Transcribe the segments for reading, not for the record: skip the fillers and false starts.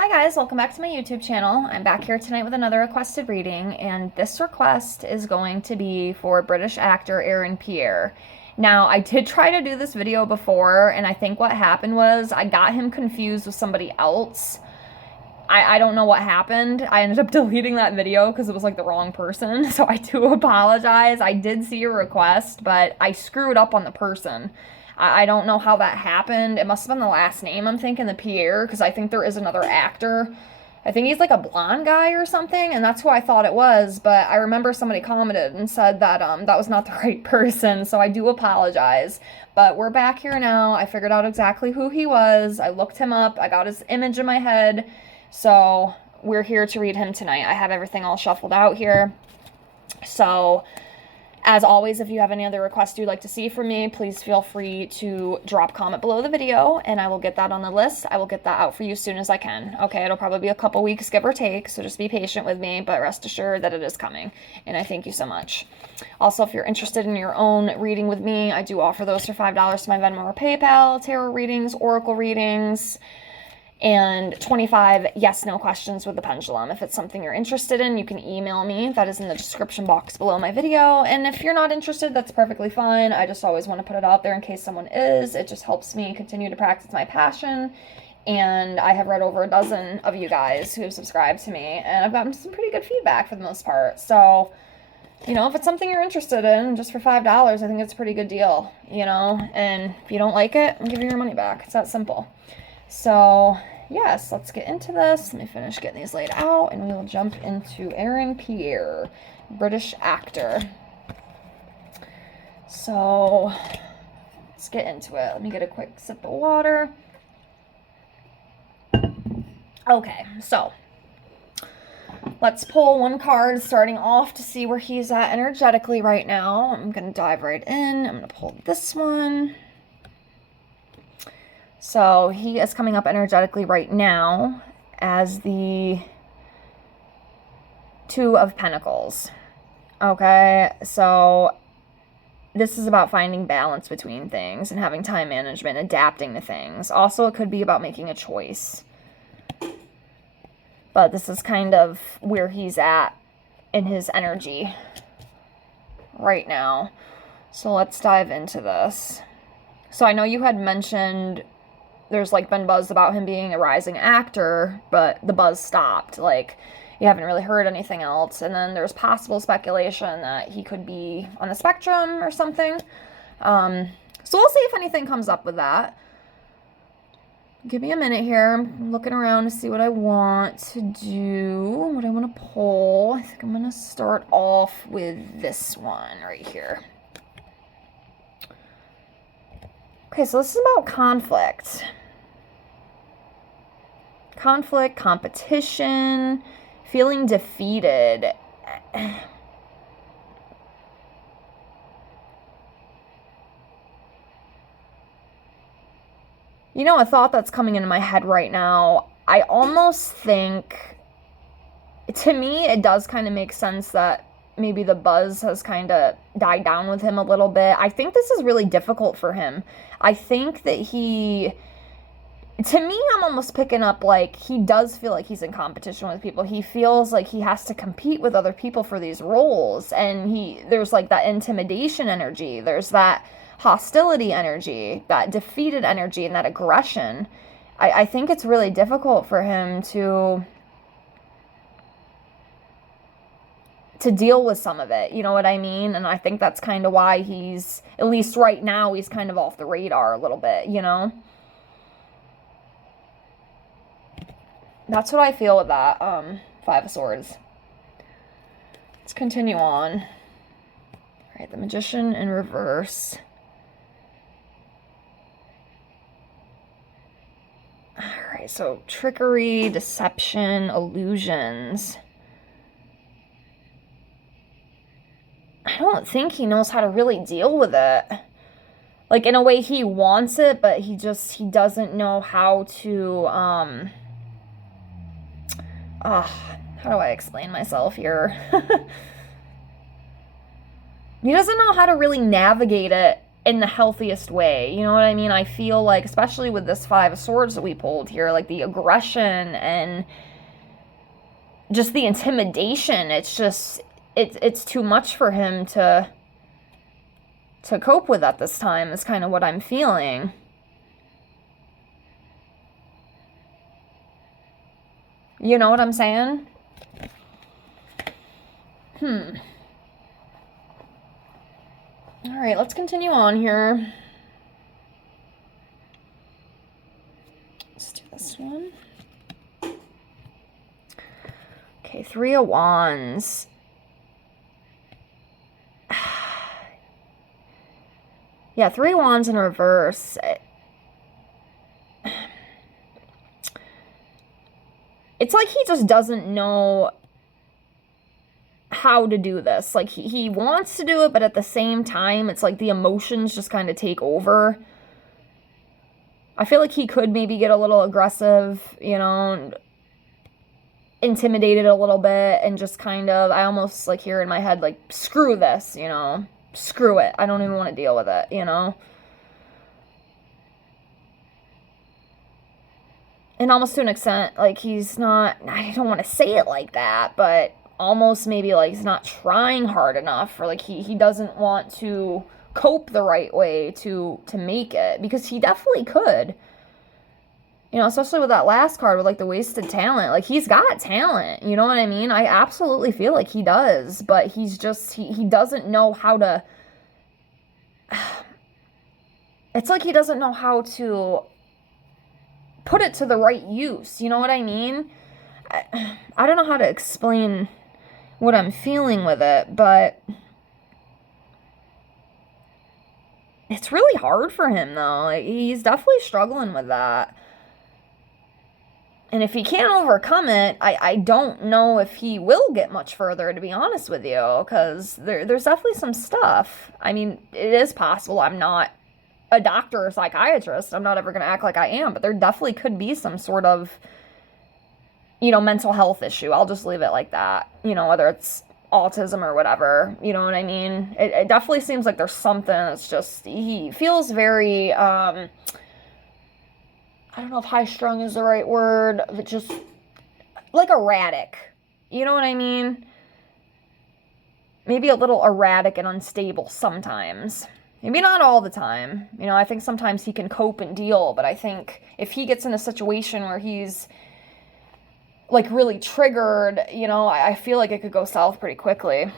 Hi guys, welcome back to my YouTube channel. I'm back here tonight with another requested reading, and this request is going to be for British actor Pierre. Now, I did try to do this video before, and I think what happened was I got him confused with somebody else. I don't know what happened. I ended up deleting that video because it was like the wrong person, so I do apologize. I did see your request, but I screwed up on the person. I don't know how that happened. It must have been the last name, I'm thinking, the Pierre, because I think there is another actor. I think he's like a blonde guy or something, and that's who I thought it was, but I remember somebody commented and said that that was not the right person, so I do apologize. But we're back here now. I figured out exactly who he was. I looked him up. I got his image in my head. So we're here to read him tonight. I have everything all shuffled out here. So as always, if you have any other requests you'd like to see from me, please feel free to drop a comment below the video and I will get that on the list. I will get that out for you as soon as I can. Okay, it'll probably be a couple weeks, give or take, so just be patient with me, but rest assured that it is coming. And I thank you so much. Also, if you're interested in your own reading with me, I do offer those for $5 to my Venmo or PayPal, tarot readings, oracle readings, and 25 yes/no questions with the pendulum. If it's something you're interested in, you can email me. That is in the description box below my video. And if you're not interested, that's perfectly fine. I just always want to put it out there in case someone is. It just helps me continue to practice my passion. And I have read over a dozen of you guys who have subscribed to me, and I've gotten some pretty good feedback for the most part. So, you know, if it's something you're interested in, just for $5, I think it's a pretty good deal, you know? And if you don't like it, I'll give you your money back. It's that simple. So, yes, let's get into this. Let me finish getting these laid out, and we will jump into Pierre, British actor. So, let's get into it. Let me get a quick sip of water. Okay, so let's pull one card starting off to see where he's at energetically right now. I'm going to dive right in. I'm going to pull this one. So he is coming up energetically right now as the Two of Pentacles. Okay, so this is about finding balance between things and having time management, adapting to things. Also, it could be about making a choice. But this is kind of where he's at in his energy right now. So let's dive into this. So I know you had mentioned there's like been buzz about him being a rising actor, but the buzz stopped. Like, you haven't really heard anything else. And then there's possible speculation that he could be on the spectrum or something. So we'll see if anything comes up with that. Give me a minute here. I'm looking around to see what I want to do, what I want to pull. I think I'm going to start off with this one right here. Okay, so this is about conflict. Conflict, competition, feeling defeated. You know, a thought that's coming into my head right now, I almost think, to me, it does kind of make sense that maybe the buzz has kind of died down with him a little bit. I think this is really difficult for him. I think that to me, I'm almost picking up, like, he does feel like he's in competition with people. He feels like he has to compete with other people for these roles. And there's like that intimidation energy. There's that hostility energy, that defeated energy, and that aggression. I think it's really difficult for him to deal with some of it, you know what I mean? And I think that's kind of why he's, at least right now, he's kind of off the radar a little bit, you know? That's what I feel with that, Five of Swords. Let's continue on. All right, the Magician in reverse. All right, so trickery, deception, illusions. I don't think he knows how to really deal with it. Like, in a way, he wants it, but he doesn't know how to, how do I explain myself here? He doesn't know how to really navigate it in the healthiest way. You know what I mean? I feel like, especially with this Five of Swords that we pulled here, like the aggression and just the intimidation, it's just, it's too much for him to cope with at this time, is kind of what I'm feeling. You know what I'm saying? All right, let's continue on here. Let's do this one. Okay, Three of Wands. Yeah, Three of Wands in reverse. It's like he just doesn't know how to do this. Like, he wants to do it, but at the same time, it's like the emotions just kind of take over. I feel like he could maybe get a little aggressive, you know, and intimidated a little bit, and just kind of, I almost like hear in my head, like, screw this, you know, screw it. I don't even want to deal with it, you know. And almost to an extent, like, he's not, I don't want to say it like that, but almost maybe like he's not trying hard enough, or like he doesn't want to cope the right way to make it, because he definitely could. You know, especially with that last card with like the wasted talent. Like, he's got talent, you know what I mean? I absolutely feel like he does, but he's just, he doesn't know how to, it's like he doesn't know how to put it to the right use, you know what I mean? I don't know how to explain what I'm feeling with it, but it's really hard for him, though. Like, he's definitely struggling with that. And if he can't overcome it, I don't know if he will get much further, to be honest with you, because there's definitely some stuff. I mean, it is possible. I'm not a doctor or psychiatrist. I'm not ever going to act like I am, but there definitely could be some sort of, you know, mental health issue. I'll just leave it like that. You know, whether it's autism or whatever, you know what I mean? It definitely seems like there's something that's just, he feels very, I don't know if high-strung is the right word, but just like erratic. You know what I mean? Maybe a little erratic and unstable sometimes. Maybe not all the time. You know, I think sometimes he can cope and deal, but I think if he gets in a situation where he's like really triggered, you know, I feel like it could go south pretty quickly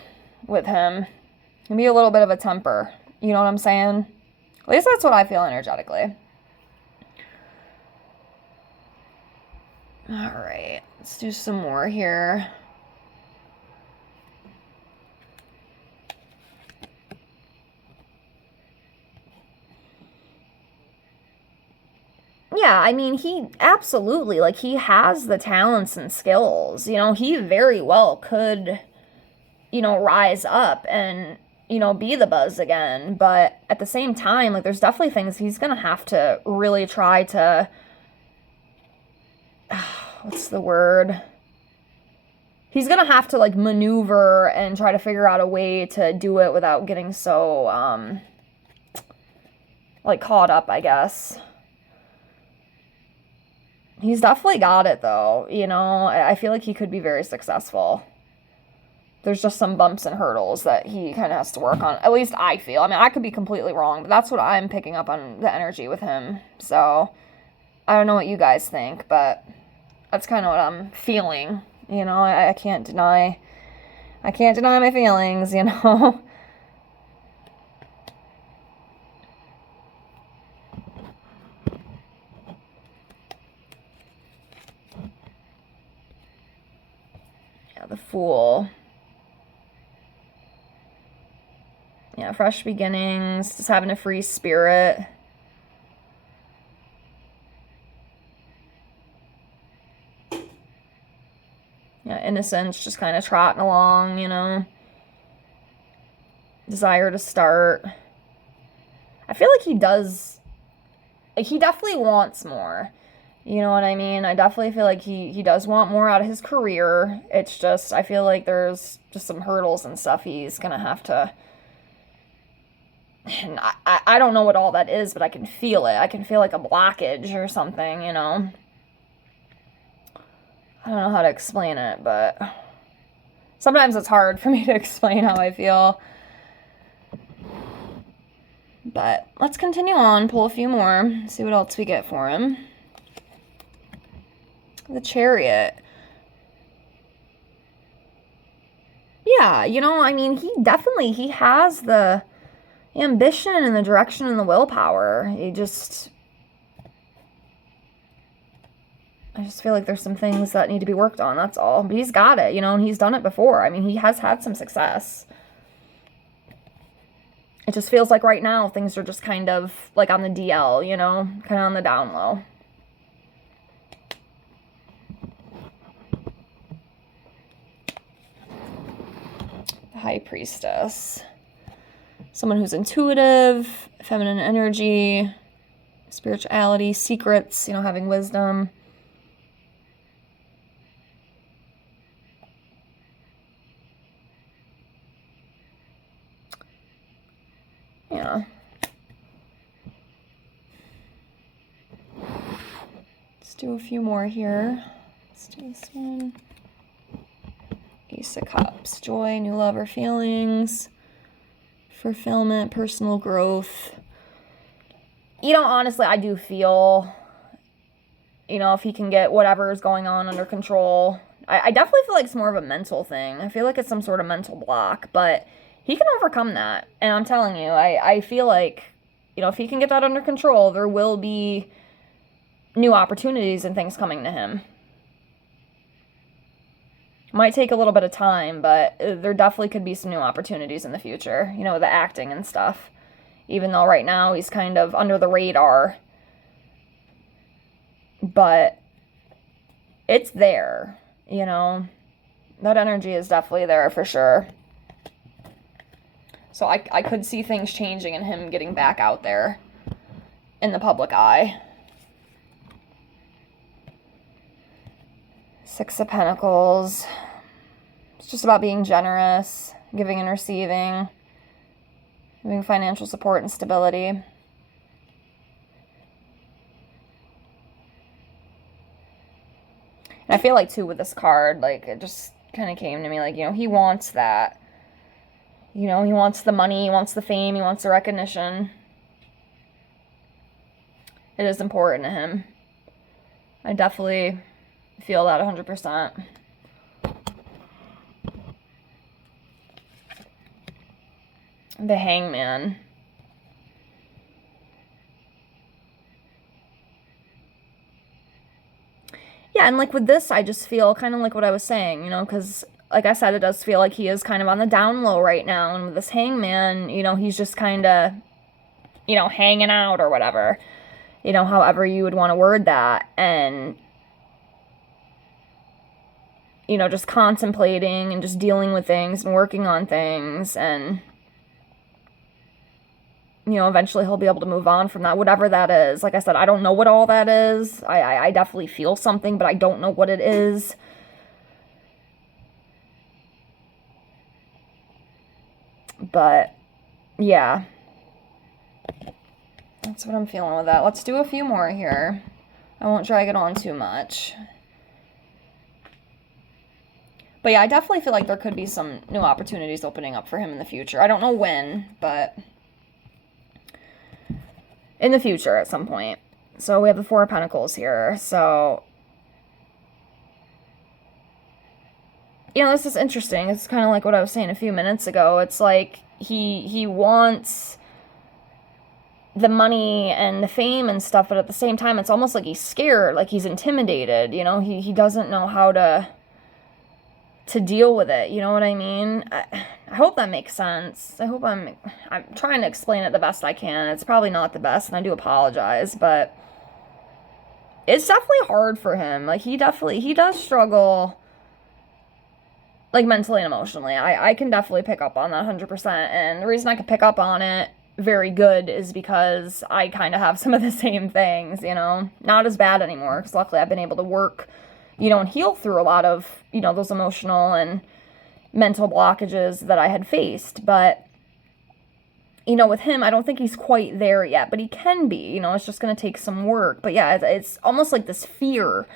with him. Maybe a little bit of a temper. You know what I'm saying? At least that's what I feel energetically. All right, let's do some more here. Yeah, I mean, he absolutely, like, he has the talents and skills. You know, he very well could, you know, rise up and, you know, be the buzz again. But at the same time, like, there's definitely things he's going to have to really try to, what's the word? He's going to have to, like, maneuver and try to figure out a way to do it without getting so, like, caught up, I guess. He's definitely got it, though. You know, I feel like he could be very successful. There's just some bumps and hurdles that he kind of has to work on. At least I feel. I mean, I could be completely wrong, but that's what I'm picking up on the energy with him. So, I don't know what you guys think, but that's kind of what I'm feeling. You know, I can't deny my feelings, you know. Yeah, the Fool. Yeah, fresh beginnings, just having a free spirit. Yeah, innocence, just kind of trotting along, you know. Desire to start. I feel like he does, like, he definitely wants more. You know what I mean? I definitely feel like he does want more out of his career. It's just, I feel like there's just some hurdles and stuff he's gonna have to And I don't know what all that is, but I can feel it. I can feel like a blockage or something, you know. I don't know how to explain it, but sometimes it's hard for me to explain how I feel. But let's continue on, pull a few more, see what else we get for him. The Chariot. Yeah, you know, I mean, he has the ambition and the direction and the willpower. I just feel like there's some things that need to be worked on, that's all. But he's got it, you know, and he's done it before. I mean, he has had some success. It just feels like right now things are just kind of like on the DL, you know, kind of on the down low. The High Priestess. Someone who's intuitive, feminine energy, spirituality, secrets, you know, having wisdom. Yeah. Let's do a few more here. Let's do this one. Ace of Cups. Joy, new love or feelings. Fulfillment, personal growth. You know, honestly, I do feel, you know, if he can get whatever is going on under control. I definitely feel like it's more of a mental thing. I feel like it's some sort of mental block, but he can overcome that. And I'm telling you, I feel like, you know, if he can get that under control, there will be new opportunities and things coming to him. Might take a little bit of time, but there definitely could be some new opportunities in the future, you know, with the acting and stuff. Even though right now he's kind of under the radar. But it's there, you know. That energy is definitely there for sure. So I could see things changing and him getting back out there in the public eye. Six of Pentacles. It's just about being generous, giving and receiving, having financial support and stability. And I feel like, too, with this card, like, it just kind of came to me, like, you know, he wants that. You know, he wants the money, he wants the fame, he wants the recognition. It is important to him. I definitely feel that 100%. The Hangman. Yeah, and like with this, I just feel kind of like what I was saying, you know, because like I said, it does feel like he is kind of on the down low right now. And with this Hangman, you know, he's just kind of, you know, hanging out or whatever, you know, however you would want to word that. And, you know, just contemplating and just dealing with things and working on things. And, you know, eventually he'll be able to move on from that, whatever that is. Like I said, I don't know what all that is. I definitely feel something, but I don't know what it is. But, yeah. That's what I'm feeling with that. Let's do a few more here. I won't drag it on too much. But yeah, I definitely feel like there could be some new opportunities opening up for him in the future. I don't know when, but in the future at some point. So we have the Four of Pentacles here. So, you know, this is interesting. It's kind of like what I was saying a few minutes ago. It's like he wants the money and the fame and stuff, but at the same time, it's almost like he's scared, like he's intimidated, you know? He doesn't know how to deal with it, you know what I mean? I hope that makes sense. I hope I'm trying to explain it the best I can. It's probably not the best, and I do apologize, but it's definitely hard for him. Like, he does struggle, like, mentally and emotionally. I can definitely pick up on that 100%, and the reason I can pick up on it very good is because I kind of have some of the same things, you know? Not as bad anymore, because luckily I've been able to work, you know, and heal through a lot of, you know, those emotional and mental blockages that I had faced. But, you know, with him, I don't think he's quite there yet, but he can be, you know, it's just going to take some work. But yeah, it's almost like this fear,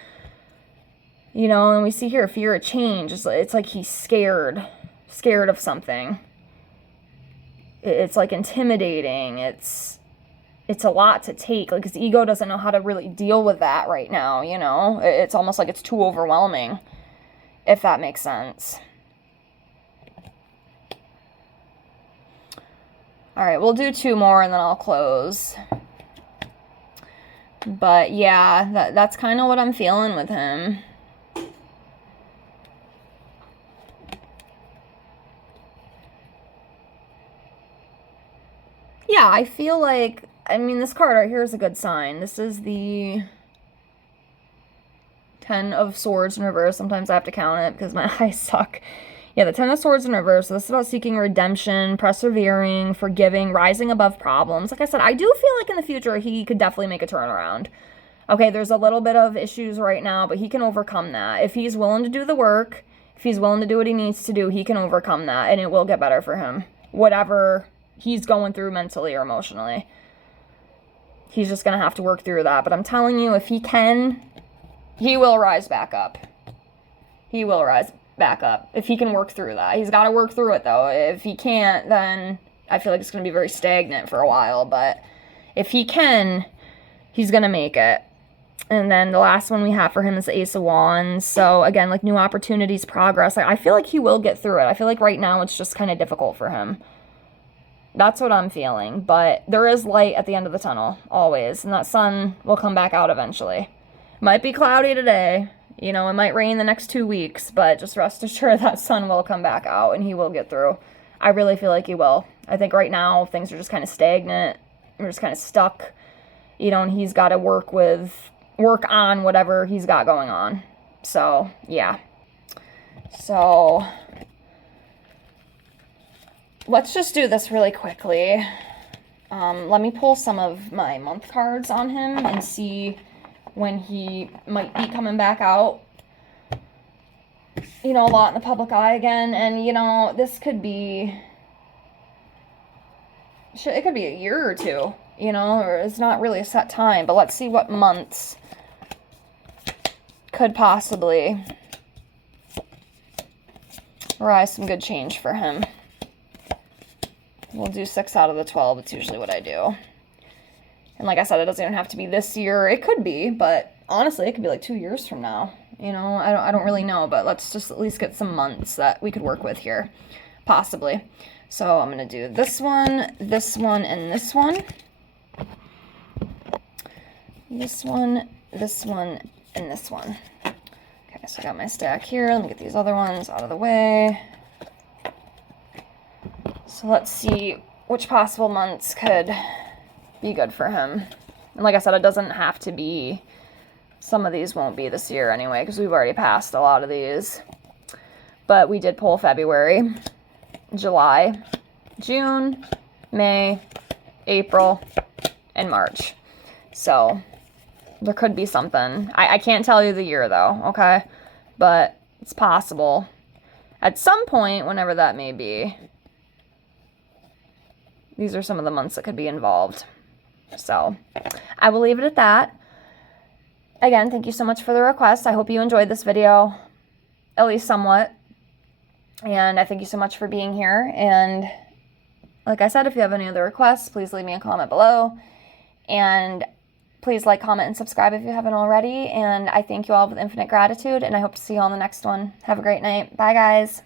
you know, and we see here fear of change. It's like he's scared of something. It's like intimidating. It's a lot to take. Like his ego doesn't know how to really deal with that right now, you know? It's almost like it's too overwhelming, if that makes sense. All right, we'll do 2 more and then I'll close. But yeah, that's kind of what I'm feeling with him. Yeah, I feel like, I mean, this card right here is a good sign. This is the 10 of Swords in reverse. Sometimes I have to count it because my eyes suck. Yeah, the 10 of Swords in reverse. So this is about seeking redemption, persevering, forgiving, rising above problems. Like I said, I do feel like in the future he could definitely make a turnaround. Okay, there's a little bit of issues right now, but he can overcome that. If he's willing to do the work, if he's willing to do what he needs to do, he can overcome that, and it will get better for him. Whatever he's going through mentally or emotionally. He's just going to have to work through that. But I'm telling you, if he can, he will rise back up. He will rise back up if he can work through that. He's got to work through it, though. If he can't, then I feel like it's going to be very stagnant for a while. But if he can, he's going to make it. And then the last one we have for him is the Ace of Wands. So, again, like new opportunities, progress. I feel like he will get through it. I feel like right now it's just kind of difficult for him. That's what I'm feeling. But there is light at the end of the tunnel, always. And that sun will come back out eventually. Might be cloudy today. You know, it might rain the next 2 weeks. But just rest assured that sun will come back out and he will get through. I really feel like he will. I think right now things are just kind of stagnant. We're just kind of stuck. You know, and he's got to work on whatever he's got going on. So, yeah. So, let's just do this really quickly. Let me pull some of my month cards on him and see when he might be coming back out. You know, a lot in the public eye again. And, you know, this could be... it could be a year or 2. You know, or it's not really a set time. But let's see what months could possibly rise some good change for him. We'll do 6 out of the 12. It's usually what I do. And like I said, it doesn't even have to be this year. It could be, but honestly, it could be like 2 years from now. You know, I don't really know, but let's just at least get some months that we could work with here, possibly. So I'm going to do this one, and this one. This one, and this one. Okay, so I got my stack here. Let me get these other ones out of the way. So let's see which possible months could be good for him. And like I said, it doesn't have to be, some of these won't be this year anyway, because we've already passed a lot of these. But we did pull February, July, June, May, April, and March. So there could be something. I can't tell you the year, though, okay? But it's possible. At some point, whenever that may be, these are some of the months that could be involved. So I will leave it at that. Again, thank you so much for the request. I hope you enjoyed this video, at least somewhat. And I thank you so much for being here. And like I said, if you have any other requests, please leave me a comment below. And please like, comment, and subscribe if you haven't already. And I thank you all with infinite gratitude, and I hope to see you all in the next one. Have a great night. Bye, guys.